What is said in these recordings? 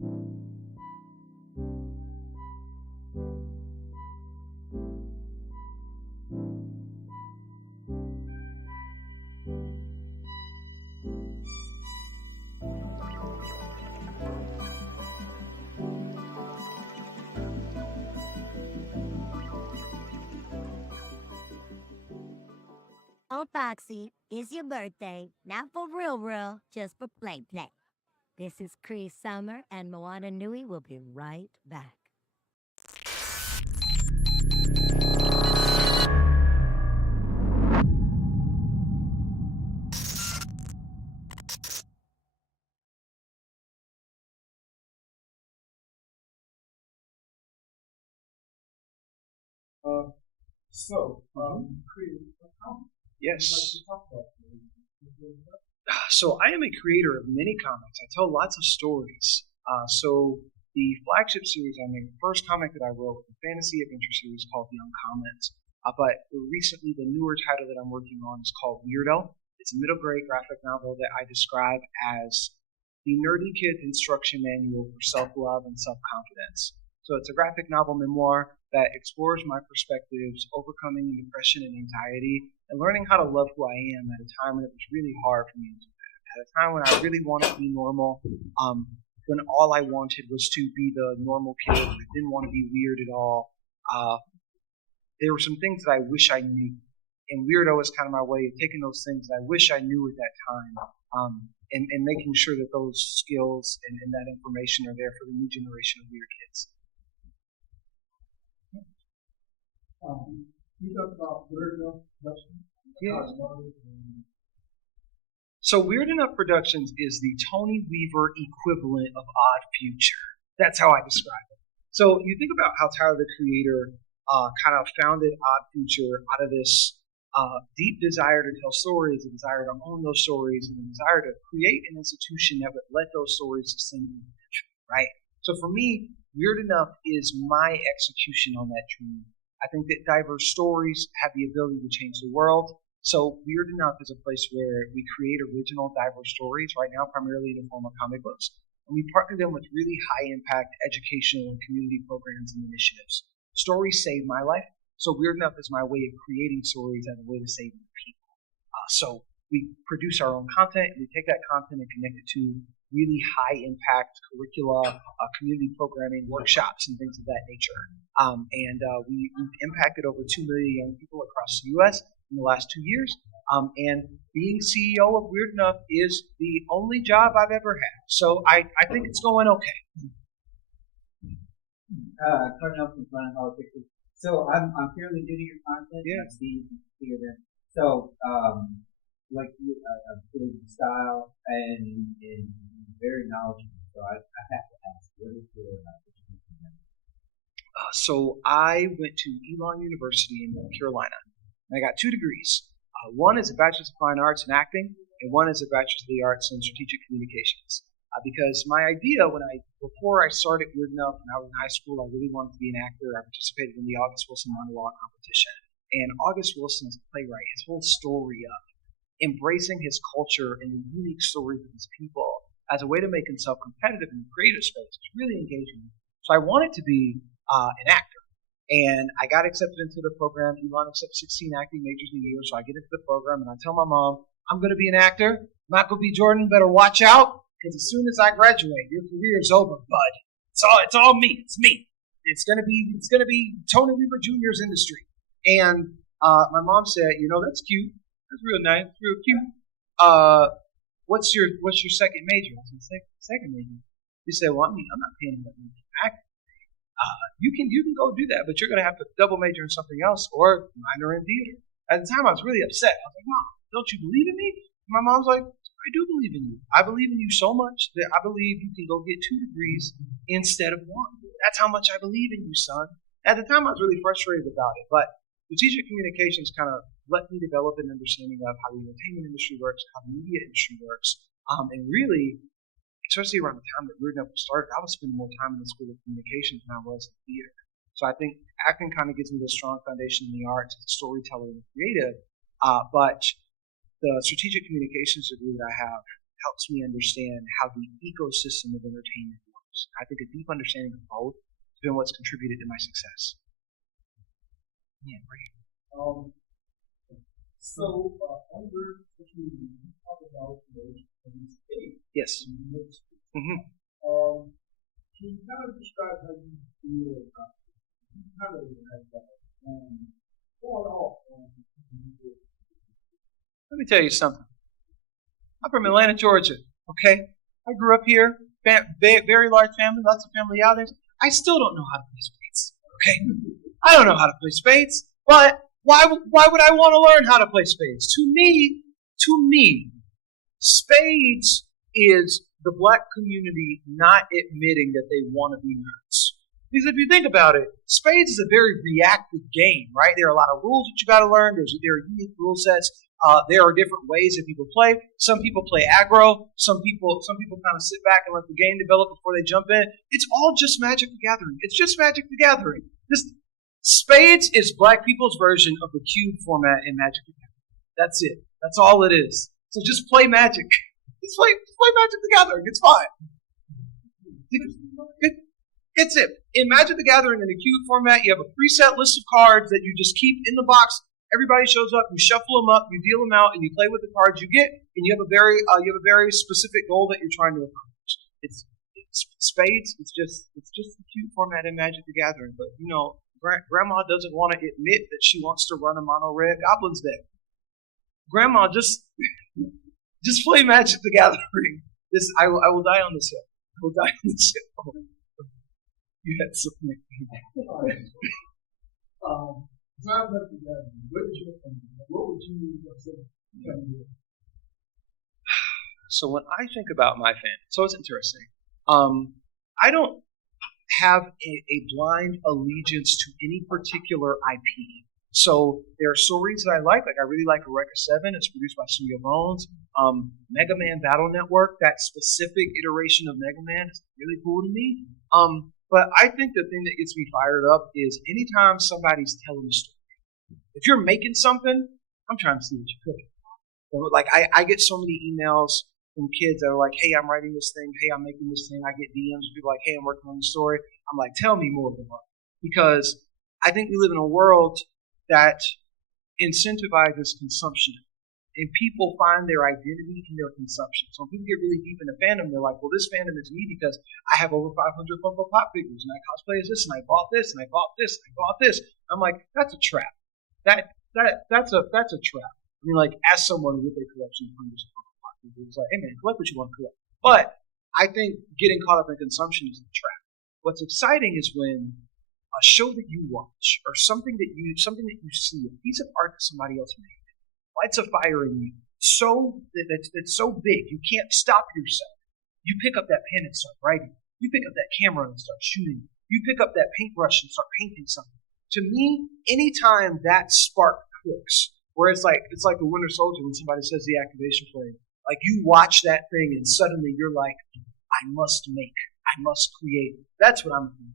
Oh, Foxy, it's your birthday. Not for real, just for play. This is Cree Summer, and Moana Nui will be right back. Uh, Creative, Yes. like to talk about. So I am a creator of many comics. I tell lots of stories. So the flagship series I made, the first comic that I wrote, the fantasy adventure series called Young Comet. But recently, the newer title that I'm working on is called Weirdo. It's a middle grade graphic novel that I describe as the nerdy kid's instruction manual for self-love and self-confidence. So it's a graphic novel memoir that explores my perspectives, overcoming depression and anxiety, and learning how to love who I am at a time when it was really hard for me to do that. At a time when I really wanted to be normal, when all I wanted was to be the normal kid. I didn't want to be weird at all. There were some things that I wish I knew. And Weirdo is kind of my way of taking those things that I wish I knew at that time and making sure that those skills and that information are there for the new generation of weird kids. You talked about Weird Enough Production. Yeah. So Weird Enough Productions is the Tony Weaver equivalent of Odd Future. That's how I describe it. So you think about how Tyler, the creator, kind of founded Odd Future out of this deep desire to tell stories, a desire to own those stories, and a desire to create an institution that would let those stories ascend in the future, right? So for me, Weird Enough is my execution on that dream. I think that diverse stories have the ability to change the world. So Weird Enough is a place where we create original, diverse stories, right now primarily in the form of comic books, and we partner them with really high-impact educational and community programs and initiatives. Stories save my life, so Weird Enough is my way of creating stories as a way to save people. So we produce our own content, and we take that content and connect it to really high-impact curricula, community programming, workshops, and things of that nature. We've impacted over 2 million young people across the U.S. in the last 2 years. And being CEO of Weird Enough is the only job I've ever had. So I think it's going okay. Cardinal from Planet Politics. So I'm fairly new to your content. Yeah. I've seen that. So like you, I'm feeling the style and very knowledgeable. So I have to ask, what is your education? So I went to Elon University in North Carolina, and I got 2 degrees. One is a Bachelor's of Fine Arts in Acting, and one is a Bachelor's of the Arts in Strategic Communications. Because my idea before I started Weird Enough when I was in high school, I really wanted to be an actor. I participated in the August Wilson monologue competition. And August Wilson is a playwright. His whole story of embracing his culture and the unique stories of his people as a way to make himself competitive in the creative space is really engaging. So I wanted to be an actor. And I got accepted into the program. Elon accepts 16 acting majors a year, so I get into the program and I tell my mom, I'm going to be an actor. I'm not going to be Jordan. Better watch out, because as soon as I graduate, your career is over, bud. It's all me. It's me. It's gonna be Tony Weaver Jr.'s industry. And my mom said, that's cute. That's real nice. It's real cute. What's your second major? I said, second major. He said, well, I'm not paying that much for acting. You can go do that, but you're gonna have to double major in something else or minor in theater. At the time, I was really upset. I was like, Mom, don't you believe in me? And my mom's like, I do believe in you. I believe in you so much that I believe you can go get 2 degrees instead of 1. That's how much I believe in you, son. At the time, I was really frustrated about it, but strategic communications kind of let me develop an understanding of how the entertainment industry works, how the media industry works, and really, especially around the time that Weird Enough started, I was spending more time in the School of Communications than I was in theater. So I think acting kind of gives me this strong foundation in the arts, as a storyteller and creative, but the strategic communications degree that I have helps me understand how the ecosystem of entertainment works. values. I think a deep understanding of both has been what's contributed to my success. Yeah, right. Under social media, you talk about the state. Yes. Mm-hmm. Can you kind of describe how you feel about it? You kind of have that going off on Let me tell you something. I'm from Atlanta, Georgia. Okay, I grew up here. Very large family, lots of family outings. I still don't know how to play spades. Okay, I don't know how to play spades, but why would I want to learn how to play spades? To me, spades is the black community not admitting that they want to be nerds. Because if you think about it, spades is a very reactive game, right? There are a lot of rules that you got to learn. There are unique rule sets. There are different ways that people play. Some people play aggro. Some people kind of sit back and let the game develop before they jump in. It's all just Magic the Gathering. It's just Magic the Gathering. Spades is black people's version of the cube format in Magic the Gathering. That's it. That's all it is. So just play Magic. Just play Magic the Gathering. It's fine. It's it. In Magic the Gathering in the cube format, you have a preset list of cards that you just keep in the box. Everybody shows up, you shuffle them up, you deal them out, and you play with the cards you get, and you have a very specific goal that you're trying to accomplish. It's spades. It's just the cube format in Magic the Gathering. But Grandma doesn't want to admit that she wants to run a mono red goblins deck. Grandma, just play Magic the Gathering. I will die on this hill. I will die on this hill. You had something. What would you say? So when I think about my family, so it's interesting. I don't have a blind allegiance to any particular IP. So there are stories that I like I really like Eureka 7. It's produced by Studio Bones. Mega Man Battle Network, that specific iteration of Mega Man is really cool to me. But I think the thing that gets me fired up is anytime somebody's telling a story. If you're making something, I'm trying to see what you could. Like I get so many emails from kids that are like, hey, I'm writing this thing. Hey, I'm making this thing. I get DMs from people like, hey, I'm working on the story. I'm like, tell me more about it. Because I think we live in a world that incentivizes consumption. And people find their identity in their consumption. So when people get really deep into fandom, they're like, well, this fandom is me because I have over 500 Funko Pop figures, and I cosplay as this, and I bought this, and I bought this, and I bought this. I'm like, that's a trap. That's a trap. I mean, like, as someone with a collection of hundreds of Funko Pop figures, it's like, hey man, collect what you want to collect. But I think getting caught up in consumption is the trap. What's exciting is when a show that you watch, or something that you see, a piece of art that somebody else made, lights a fire in you that's so big you can't stop yourself. You pick up that pen and start writing. You pick up that camera and start shooting. You pick up that paintbrush and start painting something. To me, anytime that spark clicks, where it's like the Winter Soldier when somebody says the activation frame, like you watch that thing and suddenly you're like, I must make, I must create. That's what I'm doing.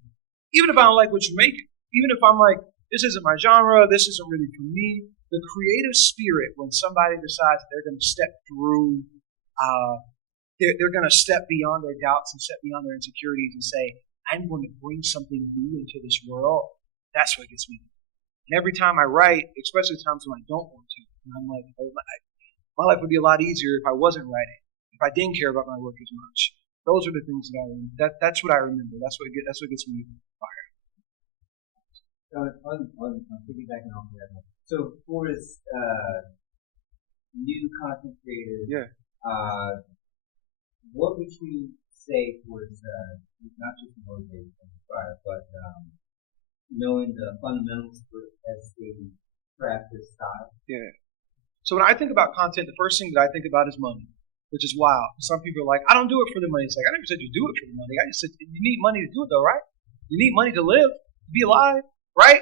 Even if I don't like what you're making, even if I'm like, this isn't my genre, this isn't really for me. The creative spirit, when somebody decides they're going to step through, they're going to step beyond their doubts and step beyond their insecurities and say, I'm going to bring something new into this world. That's what gets me. And every time I write, especially times when I don't want to, and I'm like, oh, my life would be a lot easier if I wasn't writing, if I didn't care about my work as much. Those are the things that I remember. That's what I remember. That's what gets me fired. On piggybacking off of that, so for this new content creators, what would you say towards not just motivating and inspire, but knowing the fundamentals as they craft this style? Yeah. So when I think about content, the first thing that I think about is money, which is wild. Some people are like, I don't do it for the money. It's like, I never said you do it for the money. I just said you need money to do it, though, right? You need money to live, to be alive, right?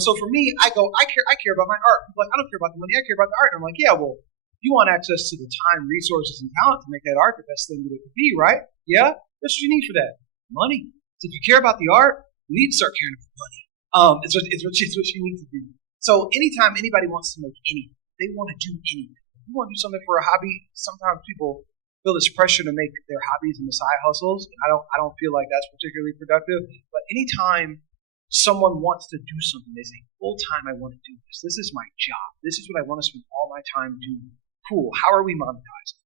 So for me, I care about my art. People are like, I don't care about the money, I care about the art. And I'm like, yeah, well, you want access to the time, resources, and talent to make that art the best thing that it could be, right? Yeah? That's what you need for that. Money. So if you care about the art, you need to start caring about money. It's what you need to do. So anytime anybody wants to make anything, they want to do anything. If you want to do something for a hobby, sometimes people feel this pressure to make their hobbies into side hustles. I don't feel like that's particularly productive. But anytime someone wants to do something, they say, full time, I want to do this. This is my job. This is what I want to spend all my time doing. Cool. How are we monetizing?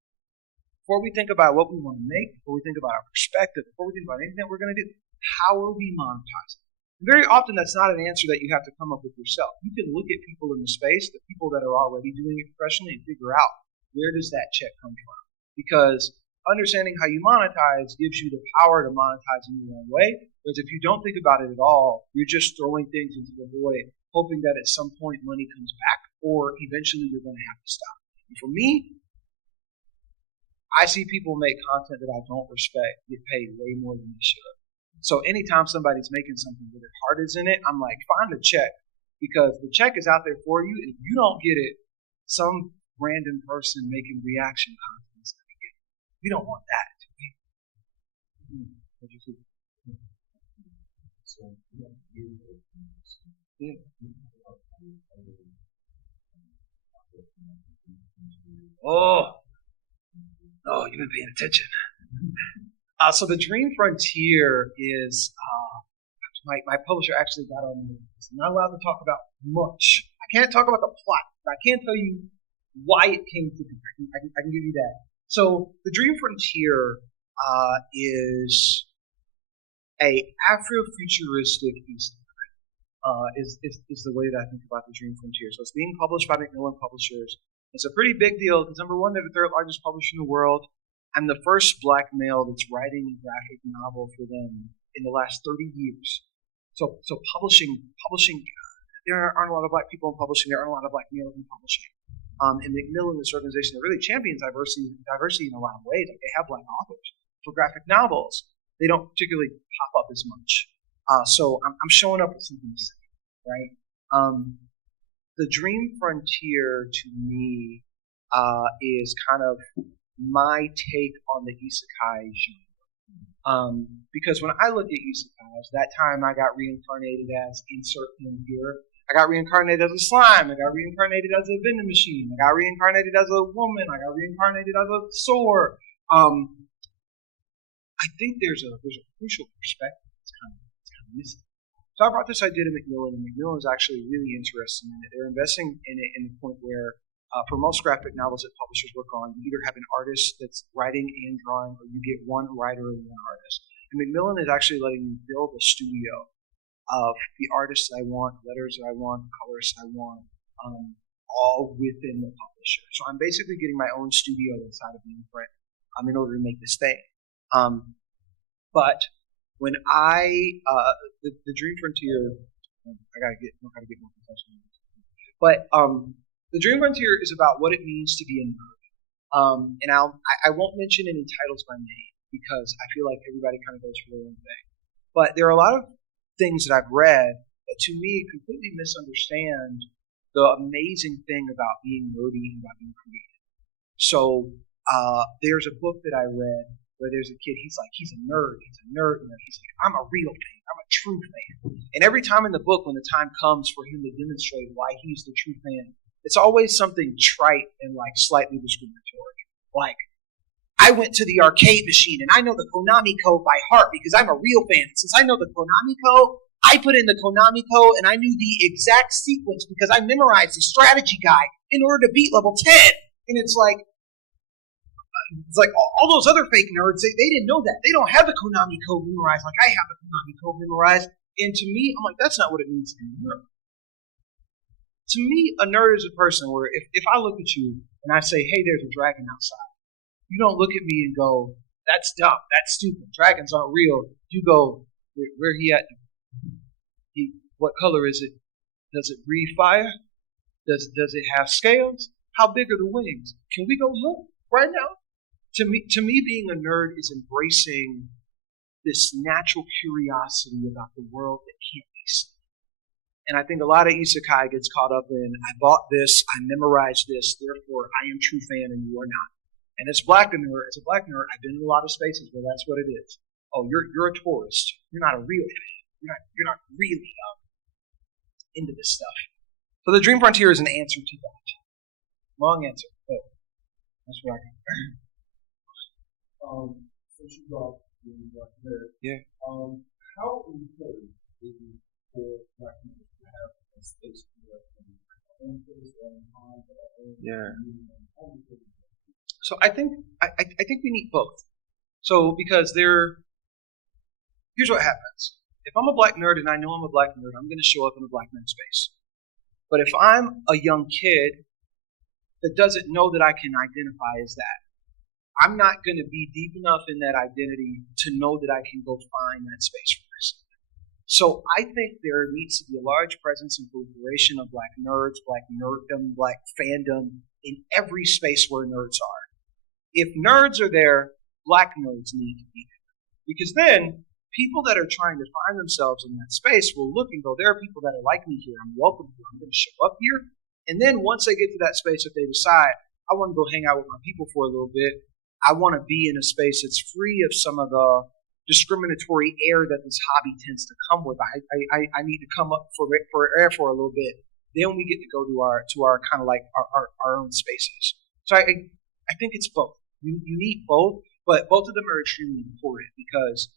Before we think about what we want to make, before we think about our perspective, before we think about anything that we're going to do, how are we monetizing? And very often that's not an answer that you have to come up with yourself. You can look at people in the space, the people that are already doing it professionally, and figure out where does that check come from. Because understanding how you monetize gives you the power to monetize in your own way. Because if you don't think about it at all, you're just throwing things into the void, hoping that at some point money comes back, or eventually you're going to have to stop. And for me, I see people make content that I don't respect get paid way more than they should. So anytime somebody's making something where their heart is in it, I'm like, find a check. Because the check is out there for you. If you don't get it, some random person making reaction content is going to get it. We don't want that. Oh, you've been paying attention. So the Dream Frontier is, my publisher actually got on me. I'm not allowed to talk about much. I can't talk about the plot, but I can tell you why it came to be. I can give you that. So the Dream Frontier is a Afrofuturistic isekai. Is the way that I think about the Dream Frontier. So it's being published by Macmillan Publishers. It's a pretty big deal because number one, they're the third largest publisher in the world. I'm the first black male that's writing a graphic novel for them in the last 30 years. So publishing, there aren't a lot of black people in publishing. There aren't a lot of black males in publishing. And Macmillan, this organization, that really champions diversity in a lot of ways. Like they have black authors for graphic novels. They don't particularly pop up as much. So I'm showing up with something to say, right? The Dream Frontier to me is kind of my take on the isekai genre. Because when I look at isekais, that time I got reincarnated as insert him here. I got reincarnated as a slime. I got reincarnated as a vending machine. I got reincarnated as a woman. I got reincarnated as a sword. I think there's a crucial perspective that's kind of missing. So I brought this idea to Macmillan, and Macmillan is actually really interested in it. They're investing in it in the point where, for most graphic novels that publishers work on, you either have an artist that's writing and drawing, or you get one writer and one artist. And Macmillan is actually letting me build a studio of the artists that I want, letters that I want, colors I want, all within the publisher. So I'm basically getting my own studio inside of the imprint in order to make this thing. But when the Dream Frontier, I gotta get more professional. But the Dream Frontier is about what it means to be a nerd. And I won't mention any titles by name because I feel like everybody kind of goes for their own thing. But there are a lot of things that I've read that to me completely misunderstand the amazing thing about being nerdy and about being creative. So there's a book that I read where there's a kid, he's a nerd. He's like, I'm a real fan. I'm a true fan. And every time in the book, when the time comes for him to demonstrate why he's the true fan, it's always something trite and like slightly discriminatory. Like, I went to the arcade machine and I know the Konami code by heart because I'm a real fan. And since I know the Konami code, I put in the Konami code and I knew the exact sequence because I memorized the strategy guide in order to beat level 10. And it's like all those other fake nerds, they didn't know that. They don't have the Konami code memorized like I have the Konami code memorized. And to me, I'm like, that's not what it means to be a nerd. To me, a nerd is a person where if I look at you and I say, hey, there's a dragon outside, you don't look at me and go, that's dumb, that's stupid, dragons aren't real. You go, where he at? What color is it? Does it breathe fire? Does it have scales? How big are the wings? Can we go look right now? To me, being a nerd is embracing this natural curiosity about the world that can't be seen. And I think a lot of isekai gets caught up in, I bought this, I memorized this, therefore I am true fan and you are not. And as a black nerd, I've been in a lot of spaces where that's what it is. Oh, you're a tourist. You're not a real fan. You're not really into this stuff. So the Dream Frontier is an answer to that. Long answer. Oh, that's what I got. since you brought the Black Nerd, Yeah. How important is it for Black nerds to have a space for their own place, their own time, their own community? So I think we need both. So because here's what happens. If I'm a Black nerd and I know I'm a Black nerd, I'm going to show up in a Black nerd space. But if I'm a young kid that doesn't know that I can identify as that, I'm not going to be deep enough in that identity to know that I can go find that space for myself. So I think there needs to be a large presence and proliferation of Black nerds, Black nerddom, Black fandom in every space where nerds are. If nerds are there, Black nerds need to be there. Because then people that are trying to find themselves in that space will look and go, there are people that are like me here. I'm welcome here. I'm going to show up here. And then once they get to that space, if they decide, I want to go hang out with my people for a little bit, I want to be in a space that's free of some of the discriminatory air that this hobby tends to come with. I need to come up for air for a little bit. Then we get to go to our kind of like our own spaces. So I think it's both. You need both, but both of them are extremely important because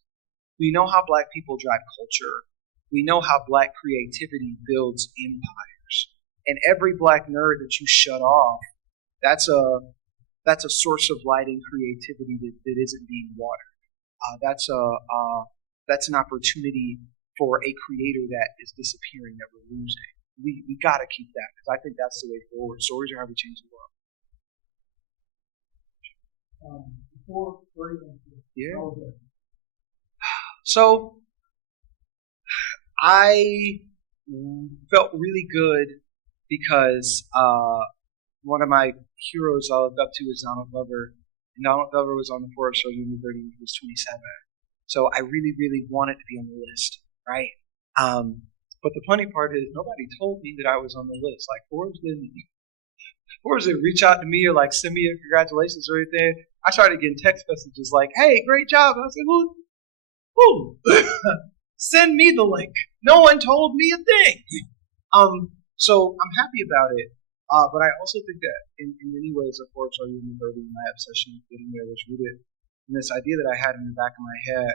we know how Black people drive culture. We know how Black creativity builds empires. And every Black nerd that you shut off, that's a source of light and creativity that isn't being watered. That's an opportunity for a creator that is disappearing, that we're losing. We got to keep that because I think that's the way forward. Stories are how we change the world. Yeah. So I felt really good because one of my heroes I looked up to is Donald Glover. And Donald Glover was on the Forbes show when he was 27. So I really, really wanted to be on the list, right? But the funny part is nobody told me that I was on the list. Like Forbes didn't reach out to me or like send me a congratulations or anything. I started getting text messages like, "Hey, great job." I was like, "Who? Send me the link." No one told me a thing. So I'm happy about it. But I also think that in many ways, of course, are even further my obsession with getting there was rooted in this idea that I had in the back of my head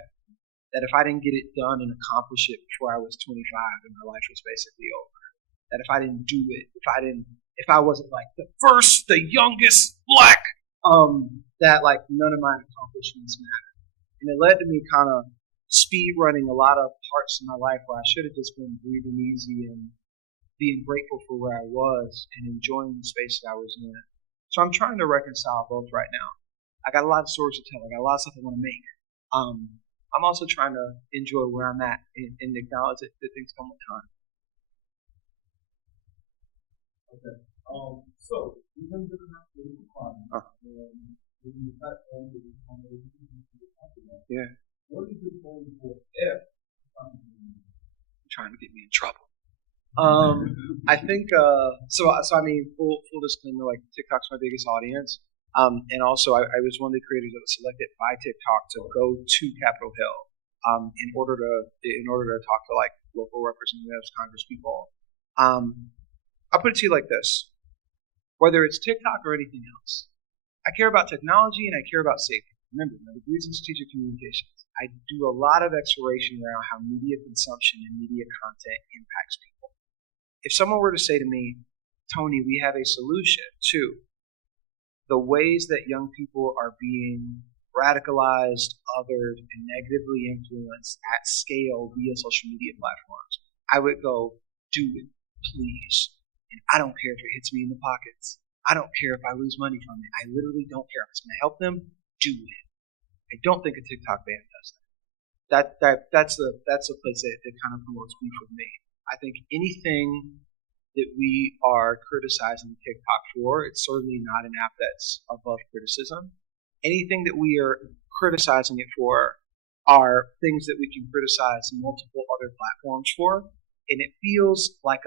that if I didn't get it done and accomplish it before I was 25, then my life was basically over. That if I didn't do it, if I wasn't like the first, the youngest Black, that like none of my accomplishments mattered. And it led to me kind of speed running a lot of parts in my life where I should have just been breathing easy and being grateful for where I was and enjoying the space that I was in. So I'm trying to reconcile both right now. I got a lot of stories to tell. I got a lot of stuff I want to make. I'm also trying to enjoy where I'm at and acknowledge that things come with time. Okay. So we've been doing that for a while. And the platform that we're talking about. Yeah. What is your plan for if trying to get me in trouble? I think so. I mean, full disclaimer. Like TikTok's my biggest audience, and also I was one of the creators that was selected by TikTok to go to Capitol Hill, in order to talk to like local representatives, Congress people. I'll put it to you like this: whether it's TikTok or anything else, I care about technology and I care about safety. Remember, my degree's in strategic communications. I do a lot of exploration around how media consumption and media content impacts people. If someone were to say to me, "Tony, we have a solution to the ways that young people are being radicalized, othered, and negatively influenced at scale via social media platforms," I would go, "Do it, please. And I don't care if it hits me in the pockets. I don't care if I lose money from it. I literally don't care. If it's going to help them, do it." I don't think a TikTok ban does that. That's the place that kind of promotes beef with me. I think anything that we are criticizing TikTok for, it's certainly not an app that's above criticism. Anything that we are criticizing it for are things that we can criticize multiple other platforms for, and it feels like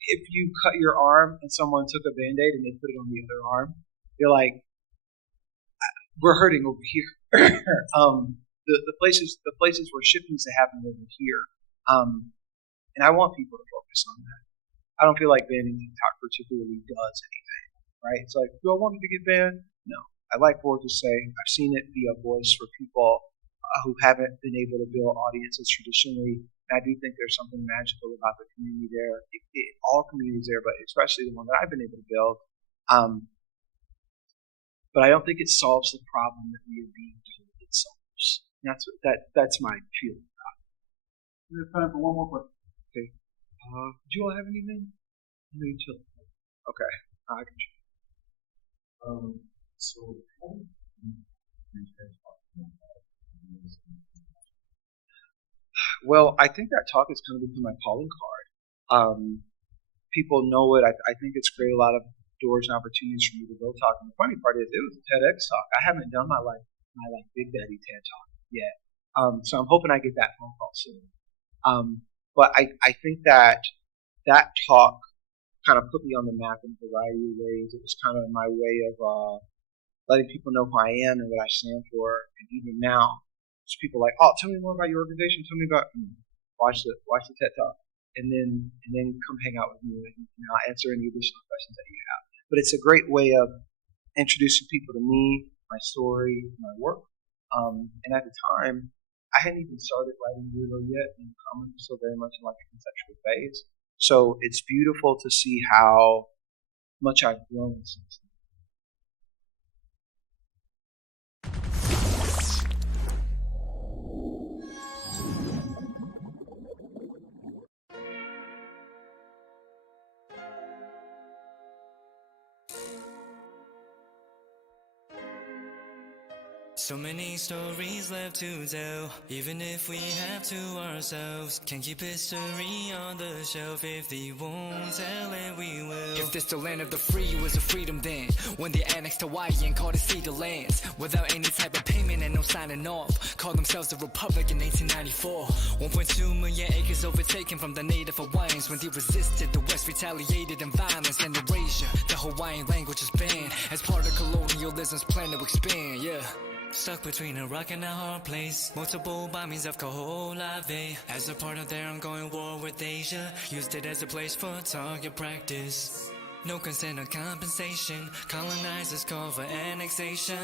if you cut your arm and someone took a Band-Aid and they put it on the other arm, you're like, we're hurting over here. The places where shipping's to happen over here. And I want people to focus on that. I don't feel like banning TikTok particularly does anything, right? It's like, do I want it to get banned? No. I like for it to say, I've seen it be a voice for people who haven't been able to build audiences traditionally. And I do think there's something magical about the community there. All communities there, but especially the one that I've been able to build. But I don't think it solves the problem that we are being told it solves. That's my feeling about it. We have time for one more question. Okay. Do you all have anything? Okay. I can try. So how do you Well, I think that talk is kind of become my calling card. People know it. I think it's created a lot of doors and opportunities for me to go talk. And the funny part is, it was a TEDx talk. I haven't done my Big Daddy TED talk yet. So I'm hoping I get that phone call soon. But I think that talk kind of put me on the map in a variety of ways. It was kind of my way of letting people know who I am and what I stand for. And even now, there's people like, oh, tell me more about your organization. Tell me about watch the TED talk, and then come hang out with me, and I'll answer any additional questions that you have. But it's a great way of introducing people to me, my story, my work. And at the time, I hadn't even started writing Rulo yet, and comics was still very much in like a conceptual phase. So it's beautiful to see how much I've grown since then. So many stories left to tell, even if we have to ourselves. Can't keep history on the shelf. If they won't tell it, we will. If this the land of the free, was a freedom then, when they annexed Hawaii and called it Cedar Lands, without any type of payment and no signing off. Called themselves the Republic in 1894. 1.2 million acres overtaken from the native Hawaiians. When they resisted, the West retaliated in violence and erasure. The Hawaiian language is banned as part of colonialism's plan to expand, yeah. Stuck between a rock and a hard place. Multiple bombings of Kaho'olawe. As a part of their ongoing war with Asia, used it as a place for target practice. No consent or compensation. Colonizers call for annexation.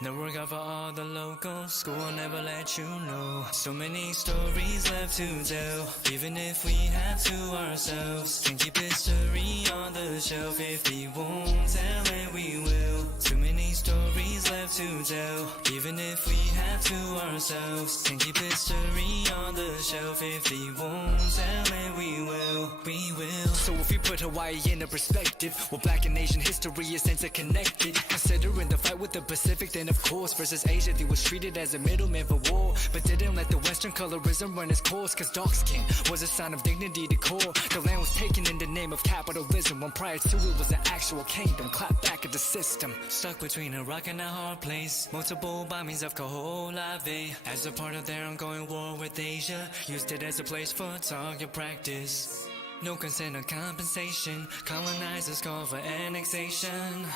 No regard for all the locals. School will never let you know. So many stories left to tell, even if we have to ourselves. Can't keep history on the shelf. If they won't tell it, we will. Too many stories left to tell, even if we have to ourselves. Can't keep history on the shelf. If they won't tell it, we will. We will. So if we put Hawaii into perspective, well, Black and Asian history is interconnected. Considering the fight with the Pacific, then of course versus Asia, they was treated as a middleman for war, but didn't let the Western colorism run its course. Cause dark skin was a sign of dignity to core. The land was taken in the name of capitalism, when prior to it was an actual kingdom. Clap back at the system. Stuck between a rock and a hard place. Multiple bombings of Kaho'olawe. As a part of their ongoing war with Asia, used it as a place for target practice. No consent or compensation. Colonizers call for annexation.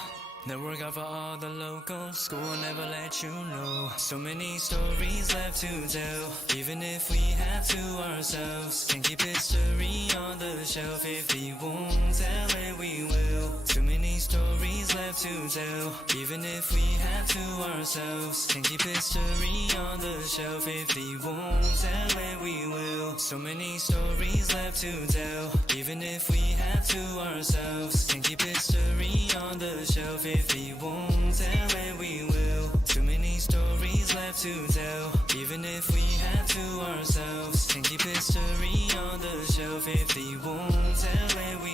No regard for all the locals. School will never let you know. So many stories left to tell, even if we have to ourselves. Can't keep history on the shelf. If they won't tell it, we will. Too many stories left to tell, even if we have to ourselves. Can't keep history on the shelf. If they won't tell it, we will. So many stories left to tell, even if we have to ourselves. Can't keep history on the shelf. If they won't tell it, we will. Too many stories left to tell, even if we have to ourselves. Can't keep history on the shelf. If they won't tell it, we